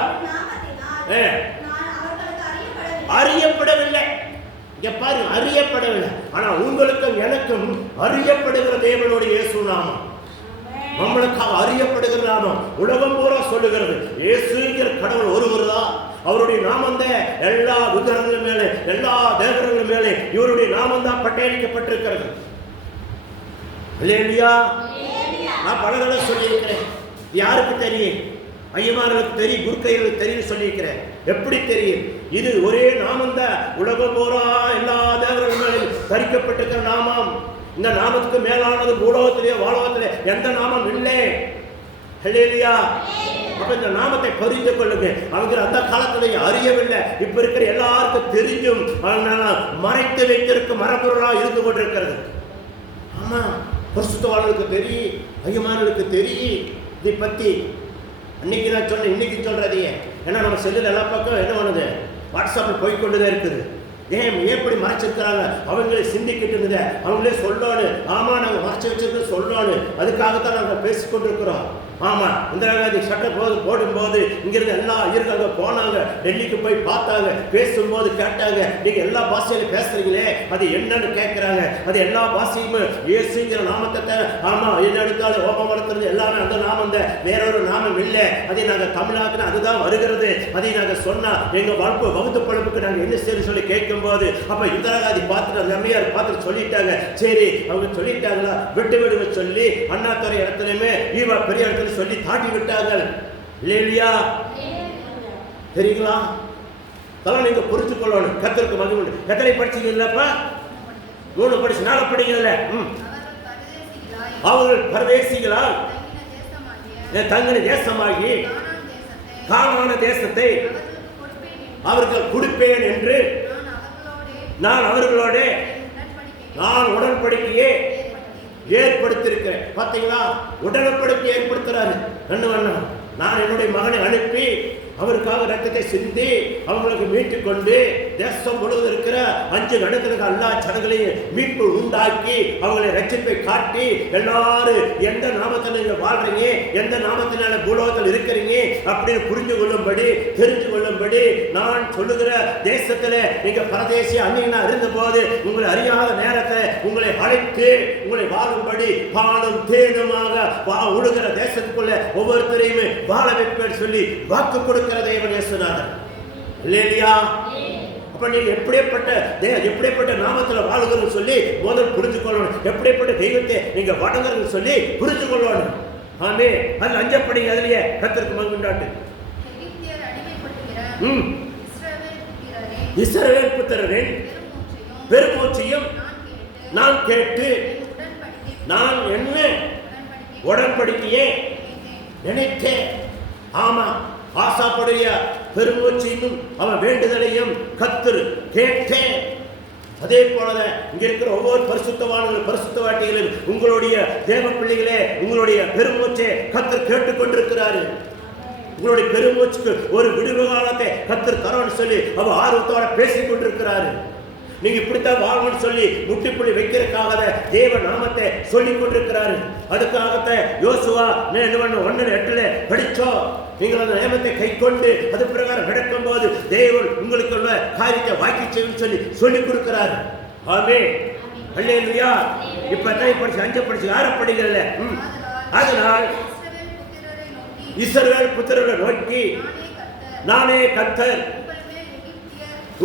அறியப்படவில்லை. இங்க பாருங்க, அறியப்படவில்லை. ஆனா உங்களுக்கும் எனக்கும் அறியப்படுகிற தேவனுடைய இயேசு நாமம், நம்மளுக்காக அறியப்படுகிற நாமம் உலகம் பூரா சொல்லுகிறது. இயேசுங்கிற கடவுள் ஒருவர் தான். அவருடைய நாமம் தான் எல்லா விக்கிரகங்கள் மேலே, எல்லா தேவர்கள் மேலே இவருடைய நாமம் தான் பட்டயலிக்கப்பட்டிருக்கிறது. இல்லையா? நான் பல தடவை சொல்லியிருக்கிறேன். யாருக்கு தெரியும்? ஐயமார்களுக்கு தெரியும், குருக்கைகளுக்கு தெரியும் சொல்லியிருக்கிறேன். எப்படி தெரியும்? இது ஒரே நாமம் தான். உலகம் போரா எல்லா தேவர்கள் மேலும் தரிக்கப்பட்டிருக்கிற நாமம். இந்த நாமத்துக்கு மேலானது பூலோகத்திலே வாலோகத்திலே எந்த நாமம் இல்லை. ஹல்லேலூயா. அப்ப இந்த நாமத்தை பரிந்து கொள்ளுங்க. அவங்க அந்த காலத்திலேயே அறியவில்லை, இப்ப இருக்கிற எல்லாருக்கும் தெரிஞ்சும் மறைத்து வைத்திருக்க மரபொருளா இருந்து கொண்டிருக்கிறது. ஆமா, பரிசுத்தவான்களுக்கு தெரியும், ஐயமார்களுக்கு தெரியும். இதை பத்தி அன்னைக்கு நான் சொன்னேன், இன்னைக்கு சொல்றதையே. ஏன்னா நம்ம செல்லுல எல்லா பக்கம் என்ன பண்ணுது, வாட்ஸ்அப்பில் போய்கொண்டுதான் இருக்குது. ஏன் எப்படி மறைச்சிருக்கிறாங்க? அவங்களே சிந்திக்கிட்டு இருந்தது, அவங்களே சொல்லணும். ஆமா, நாங்கள் மறைச்சு வச்சிருக்கோம் சொல்லணும். அதுக்காகத்தான் நாங்கள் பேசிக்கொண்டிருக்கிறோம். ஆமா, இந்திரா காந்தி சட்டம் போடும்போது இங்கிருந்து எல்லா இருக்காங்க போனாங்க, டெல்லிக்கு போய் பார்த்தாங்க, பேசும்போது கேட்டாங்க, நீங்க எல்லா பாஷையிலும் பேசுறீங்களே அது என்னன்னு கேட்கிறாங்க. அது எல்லா பாஷையுமே இயேசுங்கிற நாமத்தை, ஆமா என்ன எடுத்தாலும் ஓபமரத்திலிருந்து எல்லாமே அந்த நாமம் தான், வேறொரு நாமம் இல்லை. அதை நாங்கள் தமிழ்நாட்டில் அதுதான் வருகிறது. அதை நாங்கள் சொன்னா எங்க வாழ்க்கை வகுத்து பழப்புக்கு நாங்கள் என்ன செய்ய சொல்லி கேட்கும் போது, அப்ப இந்திரா காந்தி பார்த்துட்டு அந்த அம்மையார் பார்த்துட்டு சொல்லிட்டாங்க. சரி, அவங்க சொல்லிட்டாங்களா, விட்டு விடுவ சொல்லி அண்ணாத்துறை இடத்துலயுமே ஈவா பெரிய இடத்துல சொல்லி தாட்டி விட்டார்கள். இல்லையா? தெரியுங்களா? அதெல்லாம் நீங்க புரிஞ்சு கொள்ளணும். கர்த்தருக்கு மகிமை உண்டு. எத்தனை படிச்சீங்கல்லப்பா? 3 படிச்சு 4 படிங்கல்ல. அவர்கள் பரதேசிகளால் தங்கின தேசமாகி கானான தேசத்தை அவர்கள் கொடுப்பேன் என்று நான் அவர்களோட நான் உடன்படிக்கையே ஏற்படுத்தியிருக்கிறேன். பார்த்தீங்களா, உடன்படிக்கை ஏற்படுத்துறாரு. நான் என்னுடைய மகனை அனுப்பி அவருக்காக ரத்தத்தை சிந்தி அவங்களுக்கு மீட்டு கொண்டு தேசம் முழுவதும் இருக்கிற 5 நடுத்தருக்கு எல்லா சடங்களையும் மீட்பு உண்டாக்கி அவங்களை ரட்சிப்பை காட்டி எல்லாரும் எந்த நாமத்தில் நீங்க வாழ்றீங்க, எந்த நாமத்தினால பூலோகத்தில் இருக்கிறீங்க அப்படின்னு புரிஞ்சு கொள்ளும்படி தெரிஞ்சு கொள்ளும்படி நான் சொல்லுகிற தேசத்துல நீங்க பரதேசி அந்நியனா இருந்த போது உங்களை அறியாத நேரத்தை உங்களை அழைத்து உங்களை வாழும்படி பாலும் தேனுமாக உழுகிற தேசத்துக்குள்ள ஒவ்வொருத்தரையுமே வாழ வைப்பேன் சொல்லி வாக்கு கொடுக்கிற தேவன் இயேசுநாதர். அல்லேலூயா. அப்ப நீங்க எப்படிப்பட்ட நாமத்துல வாழுகிறன்னு சொல்லி முதல் புரிஞ்சு கொள்ளணும். எப்படிப்பட்ட தெய்வத்தை நீங்க வணங்குறன்னு சொல்லி புரிஞ்சு கொள்ளணும். ஆமே. அது அஞ்சப்படிங்க. அதுலயே கர்த்தருக்கு மகிமை உண்டாட்டு. இஸ்ரவேல் புத்திரரே பெருமூச்சையும் நான் கேட்டு நான் என்ன உடன்படிக்கையே நினைத்தேன். ஆமா, ஆசாப்புடைய பெருமூச்சையும் அவன் வேண்டுதலையும் கர்த்தர் கேட்டேன். அதே போல இங்க இருக்கிற ஒவ்வொரு பரிசுத்தவான்களும் பரிசுத்தவாட்டிகளும் உங்களுடைய தேவ பிள்ளைகளே உங்களுடைய பெருமூச்சை கர்த்தர் கேட்டுக்கொண்டிருக்கிறாரு. உங்களுடைய பெருமூச்சுக்கு ஒரு விடுவு காலத்தை கர்த்தர் தரணும்னு சொல்லி அவர் ஆர்வத்தோட பேசிக் கொண்டிருக்கிறாரு. நீங்க இப்படித்தான் வாழணும்னு சொல்லி முட்டிப்புள்ளி வைக்கிறதுக்காக தேவ நாமத்தை சொல்லிக் கொண்டிருக்கிறாரு. அதுக்காகத்தான் யோசுவா 1:8 படிச்சோம். நீங்கள் அந்த நியமத்தை கை கொண்டு அது பிரகாரம் நடக்கும் போது தேவன் உங்களுக்கு உள்ள காரியத்தை வாக்கி செய்யும் சொல்லி சொல்லிக் கொடுக்கிறாரு. ஆமென். அல்லேலூயா. இப்ப படிச்சு 5 படிச்சு 6 படிக்கல. அதனால் இஸ்ரவேல் புத்திரரை நோக்கி நானே கர்த்தர்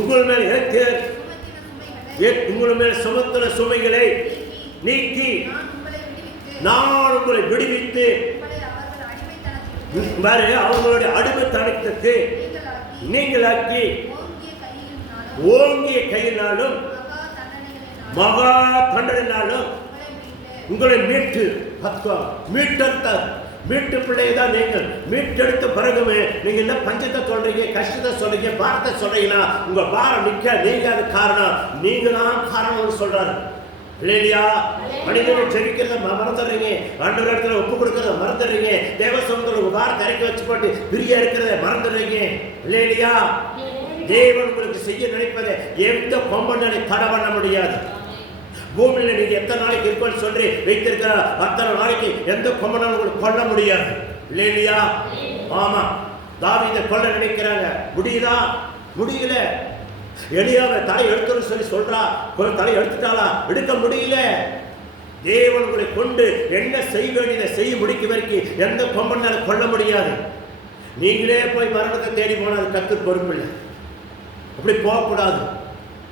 உங்கள் மேல் ஏற்றேன் உங்கள் மேல் சுமத்தின சுமைகளை நீக்கி நான் உங்களை விடுவித்து அவங்களுடைய அடிமைத்தனத்துக்கு நீங்களாக்கி ஓங்கிய கையினாலும் மகா தண்டனையினாலும் உங்களை மீட்டெடுத்தார். மீட்டு பிள்ளைதான் நீங்கள். மீட்டெடுத்த பிறகுமே நீங்க என்ன பஞ்சத்தை சொல்றீங்க, கஷ்டத்தை சொல்றீங்க, பாரத்தை சொல்றீங்கன்னா உங்க பாரம் நிக்க நீங்க அது காரணம், நீங்க தான் காரணம்னு சொல்றாரு. இல்லையா? மனிதனை ஜெபிக்கிறத மறந்துடுறீங்க, ஆண்டவர் இடத்துல ஒப்பு கொடுக்கறத மறந்துடுறீங்க, தேவ சமூகத்தில் உங்க பாரத்தை இறக்கி வச்சு போட்டு பிரியா இருக்கிறத மறந்துடுறீங்க. இல்லையா? தேவன் உங்களுக்கு செய்ய நினைப்பதை எந்த கொம்பனாலே தடை பண்ண முடியாது. பூமியில நீங்க எத்தனை நாளைக்கு இருப்பேன்னு சொல்லி வைத்திருக்கிற அத்தனை நாளைக்கு எந்த கொம்பனாலும் உங்களுக்கு கொல்ல முடியாது. இல்லையா? ஆமா. தாவீதை கொல்ல நினைக்கிறாங்க, முடியுதா? முடியல. எலியாவை தலை எடுத்துன்னு சொல்லி சொல்றா, தலை எடுத்துட்டாளா? எடுக்க முடியல. தேவன் உங்களை கொண்டு என்ன செய்ய வேண்டியதை செய்ய முடிக்க வரைக்கும் எந்த கொம்பனாலும் கொல்ல முடியாது. நீங்களே போய் மரணத்தை தேடி போனா அது கர்த்தர் பொறுப்பு இல்லை. அப்படி போகக்கூடாது.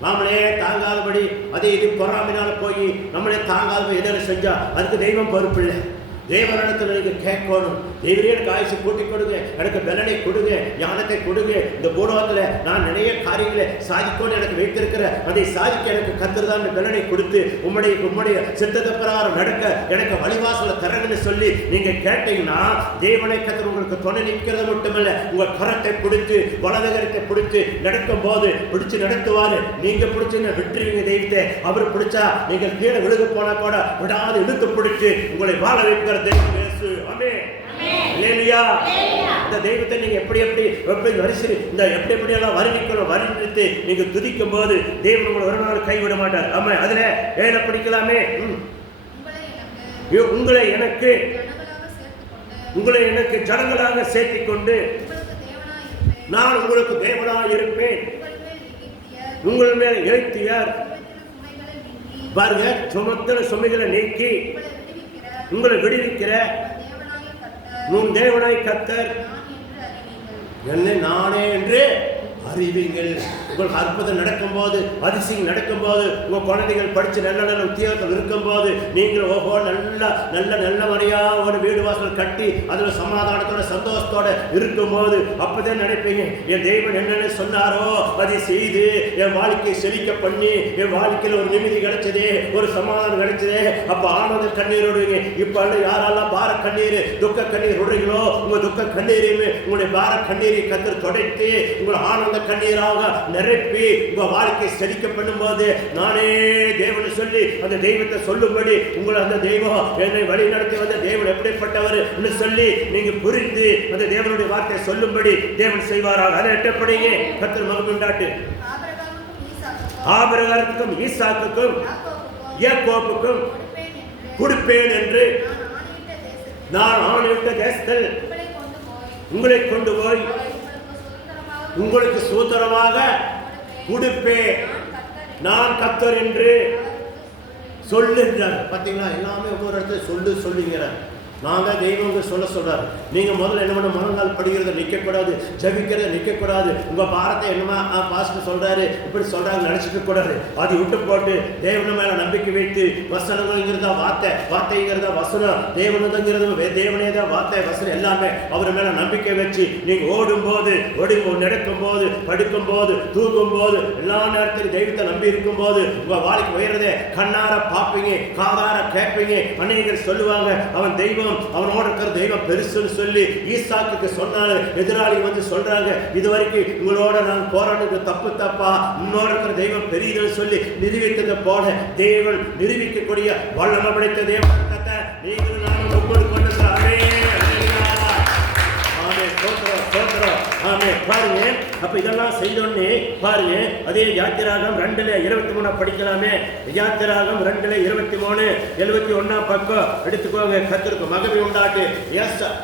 நாமளே தாங்காதபடி அதே இது பொறாமையினால போய் நம்மளே தாங்காதபடி எதாவது செஞ்சா அதுக்கு தெய்வம் பொறுப்பு இல்லை. தேவனிடத்தில் நீங்க கேட்கணும். தேவரே எனக்கு ஆயுசு கூட்டி கொடுங்க, எனக்கு பலனை கொடுங்க, ஞானத்தை கொடுங்க. இந்த பூலோகத்துல நான் நிறைய காரியங்களை சாதிக்கணும்னு எனக்கு வைத்திருக்கிற அதை சாதிக்க எனக்கு கர்த்தர் பலனை கொடுத்து உம்முடைய சித்தத்தை பிரகாரம் நடக்க எனக்கு வழிவாசல தரங்கன்னு சொல்லி நீங்க கேட்டீங்கன்னா தேவனை கர்த்தர் உங்களுக்கு துணை நிற்கிறது மட்டுமல்ல, உங்க கரத்தை பிடித்து வலதுகரத்தை பிடித்து நடக்கும் போது பிடிச்சு நடத்துவாரு. நீங்க பிடிச்சுங்க விட்டுருவீங்க தெய்வத்தை. அவர் பிடிச்சா நீங்க கீழே விழுக போனா கூட விடாது இழுத்து பிடிச்சு உங்களை வாழ வைக்கிற தெய்வம் இயேசு. ஆமென். அல்லேலூயா. இந்த தெய்வத்தை நீங்க எப்படி வரிசை இந்த எப்படி எல்லாம் வர்ணித்து நீங்க துதிக்கும் போது தேவன் உங்களை ஒரு நாள் கைவிட மாட்டார். ஆமா. அதுல 7 படிக்கலாமே. உங்களை எனக்கு ஜனங்களாக சேர்த்துக் கொண்டு நான் உங்களுக்கு தேவனாக இருப்பேன், உங்கள் மேல் எழுத்தியார் பாருங்க சுமத்தின சுமைகளை நீக்கி உங்களை விடுவிக்கிற உன் தேவனாய் கர்த்தர் என்னை நானே என்று அறிவிங்கள். உங்களுக்கு அற்புதம் நடக்கும்போது, அதிசயம் நடக்கும்போது, உங்கள் குழந்தைகள் படித்து நல்ல நல்ல உத்தியோகத்தில் இருக்கும்போது, நீங்கள் ஓஹோ நல்ல முறையா ஒரு வீடு வாசல் கட்டி அதில் சமாதானத்தோட சந்தோஷத்தோட இருக்கும்போது அப்பதான் நினைப்பீங்க, என் தெய்வன் என்னென்ன சொன்னாரோ அதை செய்து என் வாழ்க்கையை செழிக்க பண்ணி என் வாழ்க்கையில் ஒரு நிம்மதி கிடைச்சதே, ஒரு சமாதானம் கிடைச்சதே. அப்ப ஆனந்த கண்ணீர் விடுவீங்க. இப்ப யாரெல்லாம் பார கண்ணீர் துக்க கண்ணீர் விடுறீங்களோ, உங்க துக்க கண்ணீரையுமே உங்களுடைய பார கண்ணீரை கத்தர் தொடைத்து உங்களை ஆனந்த கண்ணீராக நிரப்பி உங்க வாழ்க்கையை செழிக்க பண்ணும்போது, நானே தேவன் சொல்லி அந்த தெய்வத்தை சொல்லும்படி உங்களை அந்த தெய்வம் என்னை வழி நடத்தி வந்த தேவன் எப்படிப்பட்டவர் என்று சொல்லி நீங்க புரிந்து அந்த தேவனுடைய வார்த்தையை சொல்லும்படி தேவன் செய்வாராக. அதை எட்டப்படுங்க. கர்த்தர் மகிமை உண்டாட்டு. ஆபிரகாமுக்கும் ஈசாக்குக்கும் யாக்கோபுக்கும் கொடுப்பேன் என்று நான் ஆணையிட்ட தேசத்தில் உங்களை கொண்டு போய் உங்களுக்கு சுதந்திரமாக கொடுப்பேன், நான் கர்த்தர் என்று சொல்லுகிறார். பார்த்தீங்களா, எல்லாமே ஒவ்வொரு இடத்துல சொல்லுங்கிறார். நாங்கள் தெய்வங்க சொல்றாரு. நீங்கள் முதல்ல என்ன பண்ண, முழங்கால் படிக்கிறத நிற்கக்கூடாது, ஜபிக்கிறத நிற்கக்கூடாது. உங்கள் பாரத்தை என்னமா பாஸ்டர் சொல்கிறாரு இப்படி சொல்கிறாங்க நினச்சிக்க கூடாது. அதை விட்டு போட்டு தேவன மேலே நம்பிக்கை வைத்து, வசனங்கிறதா வார்த்தைங்கிறதா வசனம், தேவனுங்கிறது தேவனே தான் வார்த்தை வசனம் எல்லாமே அவர் மேலே நம்பிக்கை வச்சு நீங்கள் ஓடும்போது நடக்கும்போது படிக்கும்போது தூங்கும்போது எல்லா நேரத்திலும் தெய்வத்தை நம்பி இருக்கும்போது உங்கள் வாழ்க்கை உயர்றதே கண்ணார பார்ப்பீங்க, காதார கேட்பீங்க. அநேகர் சொல்லுவாங்க அவன் தெய்வம், அவனோட இருக்கிற தெய்வம் பெருசுன்னு சொல்லி ஈசாக்குக்கு சொன்னாங்க. எதிராளி வந்து சொல்றாங்க, இதுவரைக்கும் உங்களோட நான் போராடுறது தப்பா, இன்னோட இருக்கிற தெய்வம் பெரியதுன்னு சொல்லி நிரூபித்தது போல தேவன் நிரூபிக்கக்கூடிய வல்லமை படைத்த தேவன் நீங்களும் நானும் ஒவ்வொரு கொண்டிருக்கிறாரே. பாருங்க, அப்ப இதெல்லாம் செய்தோன்னே பாருங்க, அதே யாத்திராகம் 2:23 படிக்கலாமே. யாத்திராகம் 2:23 71 பக்கம் எடுத்துக்கோங்க. கர்த்தருக்கு மகிமை உண்டாட்டு.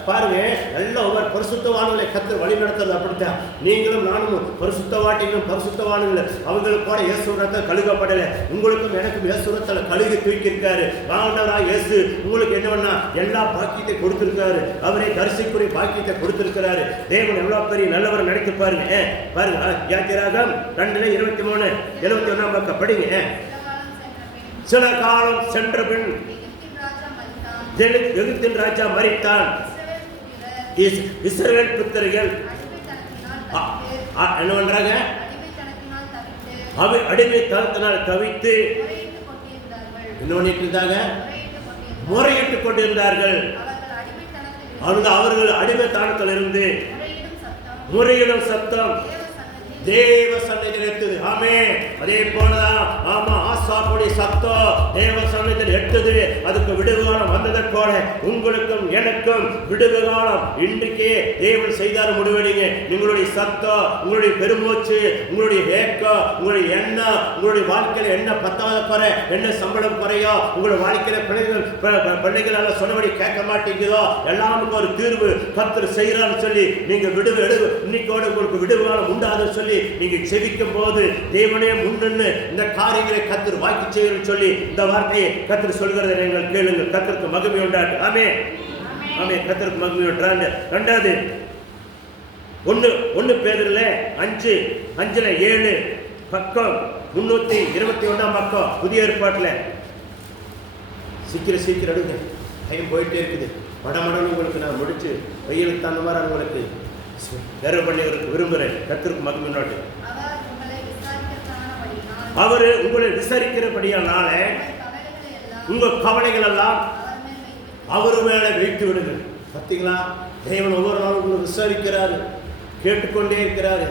பாருங்க, எல்லாம் ஒவ்வொரு பரிசுத்தவான்களை கர்த்தர் வழி நடத்துறது அப்படித்தான். நீங்களும் நானும் பரிசுத்தவாட்டிகளும் பரிசுத்தவான்கள், அவங்களுக்கு கூட இயேசு ரத்தத்தை கழுகப்படலை. உங்களுக்கும் எனக்கும் இயேசு ரத்தத்தை கழுகி தூக்கி இருக்காரு. ஆண்டவராகிய இயேசு உங்களுக்கு என்ன பண்ணா எல்லா பாக்கியத்தை கொடுத்திருக்காரு. அவரை தரிசிக்குரிய பாக்கியத்தை கொடுத்திருக்கிறாரு. தேவன் எவ்வளவு பெரிய நல்லவர் நினைத்து பாருங்க. பாருங்க, யாத்திராகம் 2:23 71 பக்கம் படிங்க. சில காலம் சென்ற பின் எகிப்தின் ராஜா மரித்தான். இஸ்ரவேல் புத்திரர்கள் என்ன பண்றாங்க? அடிமைத்தனத்தினால் தவித்து முறையிட்டுக் கொண்டிருந்தார்கள். அவர்கள் அடிமைத்தனத்தில் இருந்து முறையிடும் சத்தம் தேவ சன்னதியில் எட்டுது. ஆமே, அதே போலதான் ஆமா ஆசாப்புடைய சத்தம் தேவ சன்னதியில் எட்டுது. அதுக்கு விடுகாலம் வந்ததை போல உங்களுக்கும் எனக்கும் விடுகாலம் இன்றைக்கே தேவன் செய்தார். முடிவெடுங்க. உங்களுடைய சத்தம், உங்களுடைய பெருமூச்சு, உங்களுடைய ஏக்கம், உங்களுடைய எண்ணம், உங்களுடைய வாழ்க்கையில என்ன பத்தாவது குறை, என்ன சம்பளம் குறையோ, உங்களுடைய வாழ்க்கையில பிள்ளைகளால சொன்னபடி கேட்க மாட்டேங்குதோ, எல்லாமுக்கும் ஒரு தீர்வு கர்த்தர் செய்யறான்னு சொல்லி நீங்க இன்னைக்கோடு உங்களுக்கு விடுகாலம் உண்டாதுன்னு சொல்லி நீங்க செபிக்கும் போது தேவனே முன்னன்னு இந்த காரியங்களை கர்த்தர் வாக்கி செய்யணும்னு சொல்லி இந்த வார்த்தையை கர்த்தர் சொல்கிறதை நீங்கள் கேளுங்கள். கர்த்தருக்கு மகிமை உண்டாட்டு. ஆமே ஆமே, கர்த்தருக்கு மகிமை உண்டாட்டு. ரெண்டாவது 1 பேதுருல 5:7 பக்கம் 321 பக்கம் புதிய ஏற்பாட்டுல. சீக்கிரம் எடுங்க, டைம் போயிட்டே இருக்குது. மடமடன்னு உங்களுக்கு நான் முடிச்சு வெயிலுக்கு தகுந்த மாதிரி உங்களுக்கு கர்வ பண்ணி விரும்புகிறேன். கர்த்தருக்கு மகிமை உண்டாட்டு. அவர் உங்களை விசாரிக்கிறபடியானால உங்க கவலைகள் எல்லாம் அவர் மேல வைத்து விடுங்கள். பார்த்தீங்களா, தேவன் ஒவ்வொரு நாளும் உங்களை விசாரிக்கிறாரு, கேட்டுக்கொண்டே இருக்கிறாரு.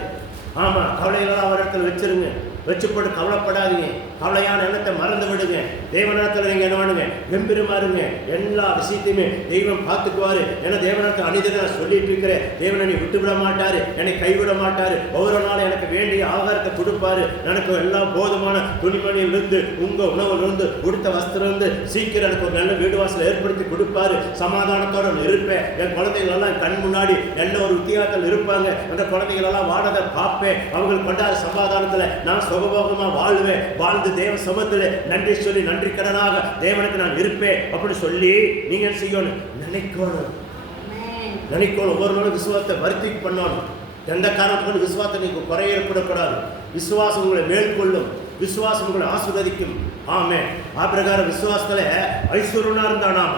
ஆமா, கவலைகளெல்லாம் அவர் இடத்துல வச்சிருங்க. வச்சு போட்டு கவலைப்படாதீங்க. கவலையான எண்ணத்தை மறந்து விடுங்க. தேவனத்தில் நீங்க என்ன பண்ணுங்க, கம்பீரமா இருங்க. எல்லா விஷயத்தையுமே தெய்வம் பார்த்துக்குவாரு. ஏன்னா தேவனத்தில் அனிதனை நான் சொல்லிட்டு இருக்கிறேன். தேவனை நீ விட்டு விட மாட்டாரு, என்னை கைவிட மாட்டாரு. ஒவ்வொரு நாளும் எனக்கு வேண்டிய ஆதாரத்தை கொடுப்பாரு. எனக்கு எல்லாம் போதுமான துணிமணியிலிருந்து உங்க உணவுலிருந்து உடுத்த வஸ்திரம் சீக்கிரம் எனக்கு ஒரு நல்ல வீடு வாசல் ஏற்படுத்தி கொடுப்பாரு. சமாதானத்தோட இருப்பேன். என் குழந்தைகள் எல்லாம் கண் முன்னாடி என்ன ஒரு வித்தியாசத்தில் இருப்பாங்க. அந்த குழந்தைகள் எல்லாம் வாடகை பார்ப்பேன். அவங்களுக்கு கொண்டாட சமாதானத்துல நான் சுகபோகமா வாழ்வேன். வாழ்ந்து தேவ சமத்துல நன்றி சொல்லி நன்றி கடனாக தேவனுக்கு நான் இருப்பேன் அப்படி சொல்லி நீங்க என்ன செய்யணும், நினைக்கணும். ஒவ்வொரு நாளும் விசுவாசத்தை வர்த்தி பண்ணணும். எந்த காரணத்துக்கு விசுவாசத்தை நீங்க குறைய ஏற்படக்கூடாது. விசுவாசம் உங்களை மேற்கொள்ளும், விசுவாசம் உங்களை ஆசீர்வதிக்கும். ஆமே. ஆபிரகாரம் விசுவாசத்துல ஐஸ்வர்யனா இருந்தானாம்,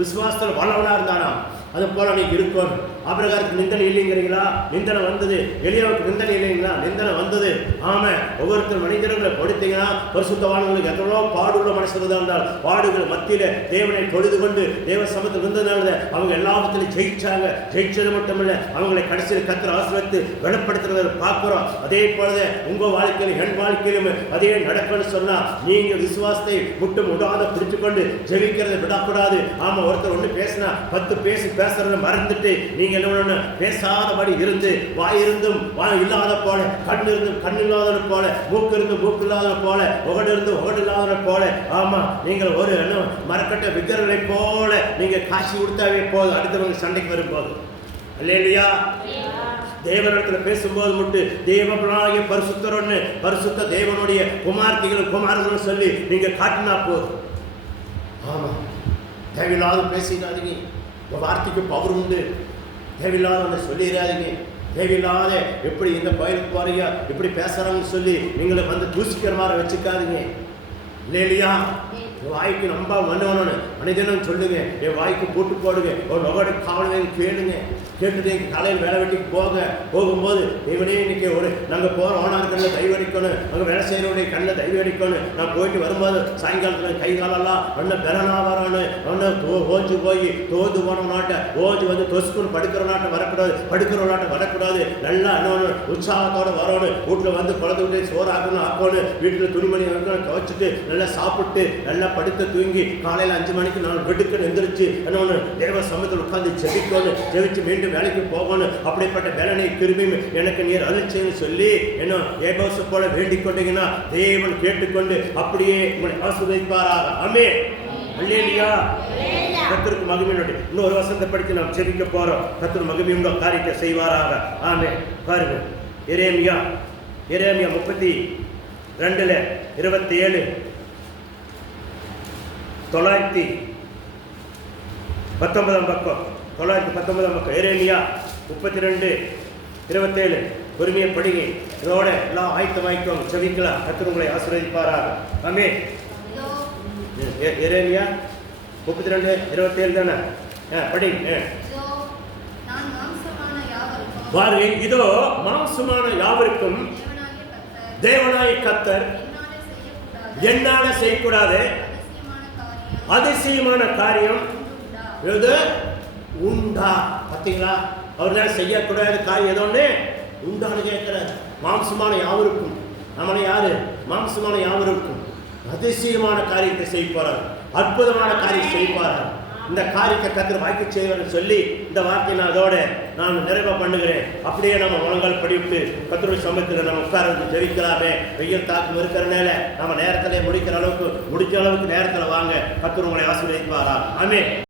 விசுவாசத்துல வல்லவனா இருந்தானாம். அது போல நீங்க இருக்கணும். ஆபிரகாரத்துக்கு நிந்தனை இல்லைங்கிறீங்களா? நிந்தனை வந்தது. எலியாவுக்கு நிந்தனை இல்லைங்களா? நிந்தனை வந்தது. ஆமா. ஒவ்வொருத்தர் மனிதர்களை கொடுத்தீங்கன்னா பரிசுத்தவான்களுக்கு எவ்வளோ பாடுள்ள மனசுல தான் இருந்தால் பாடுகள் மத்தியில தேவனை தொழுது கொண்டு தேவ சமத்தில் இருந்ததுனால அவங்க எல்லாத்திலும் ஜெயிச்சாங்க. ஜெயிச்சது மட்டும் இல்லை, அவங்களை கடைசியில் கர்த்தர் ஆசீர்வதித்து வெளிப்படுத்துறத பார்க்கிறோம். அதே போலவே உங்க வாழ்க்கையிலும் என் வாழ்க்கையிலும் அதே நடக்கணும்னு சொன்னா நீங்க விசுவாசத்தை முட்டும் விடாத பிடிச்சு கொண்டு ஜெபிக்கிறதை விடக்கூடாது. ஆமா. ஒருத்தர் ஒண்ணு பேசினா 10 பேசுறத மறந்துட்டு நீங்க என்ன பேசாதபடி இருந்து, வாய் இருந்தும் வாய் இல்லாத போல, கண் இருந்தும் கண் இல்லாத போல, மூக்கு இருந்தும் மூக்கு இல்லாத போல, உகடு இருந்தும் உகடு இல்லாத போல. ஆமா. நீங்கள் ஒரு மரக்கட்ட விக்கிரங்களை போல நீங்க காட்சி கொடுத்தாவே போதும். அடுத்தவங்க சண்டைக்கு வரும்போது அல்லேலூயா. தேவனிடத்துல பேசும்போது மட்டும் தேவனாகிய பரிசுத்தரன்னு பரிசுத்த தேவனுடைய குமார்த்திகளும் குமாரர்களும் சொல்லி நீங்க காட்டினா போதும். ஆமா. தேவையில்லாத பேசிடாதீங்க. உங்க வார்த்தைக்கு பவர் உண்டு. தேவையில்லாத ஒன்று சொல்லிடாதீங்க. தேவையில்லாத எப்படி இந்த கோயிலுக்கு போறீங்க எப்படி பேசுறாங்கன்னு சொல்லி நீங்களை வந்து தூசிக்கிற மாதிரி வச்சுக்காதீங்க. இல்லையா? என் வாய்க்கு ரொம்ப மன்னவனு மனிதனும் சொல்லுங்க. என் வாய்க்கு போட்டு போடுங்க. ஒரு நொகடு காவலை கேளுங்க. கேட்டுட்டு காலையில் வேலை வெட்டிக்கு போகும்போது இவனே இன்னைக்கு ஒரு நாங்கள் போகிற ஓனார் கண்ணில் தைவடிக்கணும், அங்கே வேலை செய்கிறவனுடைய கண்ணில் தைவடிக்கணும். நான் போயிட்டு வரும்போது சாயங்காலத்தில் கை காலெல்லாம் ஒன்று பெலனா வரணும், ஒன்று ஓஞ்சு போய் தோந்து போன நாட்டை ஓஞ்சு வந்து தொசுக்குன்னு படுக்கிற நாட்டை வரக்கூடாது, படுக்கிற நாட்டை வரக்கூடாது. நல்லா இன்னொன்று உற்சாகத்தோடு வரணும். வீட்டில் வந்து குழந்தை விட்டு சோறு ஆக்கணும், வீட்டில் துணிமணி வைக்கணும், துவைச்சிட்டு நல்லா சாப்பிட்டு நல்லா படுக்க தூங்கி காலையில் 5 மணிக்கு நான் வெடுக்கணும் எந்திரிச்சு இன்னொன்று தேவ சமயத்தில் உட்காந்து ஜெபிக்கணும், ஜெபிச்சு மீண்டும் வேலைக்கு போகணும். அப்படிப்பட்ட வேலனை திரும்பியும் எனக்கு நீர் அருள்செய்ன்னு சொல்லி என்ன ஏபோசு போல வேண்டிக் கொண்டீங்கன்னா தேவன் கேட்டுக்கொண்டு அப்படியே உங்களை ஆசீர்வதிப்பாராக. ஆமென். அல்லேலூயா. கர்த்தருக்கு மகிமை. இன்னொரு வசனத்தை படித்து நாம் ஜெபிக்க போறோம். கர்த்தர் மகிமை உள்ள காரியத்தை செய்வாராக. ஆமென். பாருங்க, எரேமியா 32:27 919 பக்கம் 919 பக்கம் எரேமியா 32:27 பொறுமையை படிங்க. இதோட எல்லாம் ஆயத்தமாய்க்கோங்க, செவிக்கலாம். கர்த்தர் உங்களை ஆசீர்வதிப்பாராக. ஆமென். எரேமியா 32:27 தானே? படிங்க. பாருங்க, இதோ மாம்சமான யாவருக்கும் தேவனாய கர்த்தர் என்னால செய்யக்கூடாது அதிசயமான காரியம் எது உண்டா? பார்த்தீங்களா? அவர்னால செய்யக்கூடாது காரியம் ஏதோ ஒன்று உண்டான்னு கேட்கிறார். மாம்சமான யாவருக்கும், நம்மளை யாரு? மாம்சமான யாவருக்கும் அதிசயமான காரியத்தை செய்வார், அற்புதமான காரியம் செய்வார். இந்த காரியத்தை கர்த்தர் வாய்க்கு செய்வார்னு சொல்லி இந்த வார்த்தையை நான் அதோட நான் நிறைவா பண்ணுகிறேன். அப்படியே நம்ம முழங்கால் படிவிட்டு கர்த்தருடைய சமயத்தில் நம்ம உட்கார்ந்து ஜெபிக்கலாமே. வெயில் தாக்கம் இருக்கிறனால நம்ம நேரத்திலே முடிக்கிற அளவுக்கு முடிஞ்ச அளவுக்கு நேரத்தில் வாங்க. கர்த்தர் உங்களை ஆசீர்வதிப்பாரா. ஆமென்.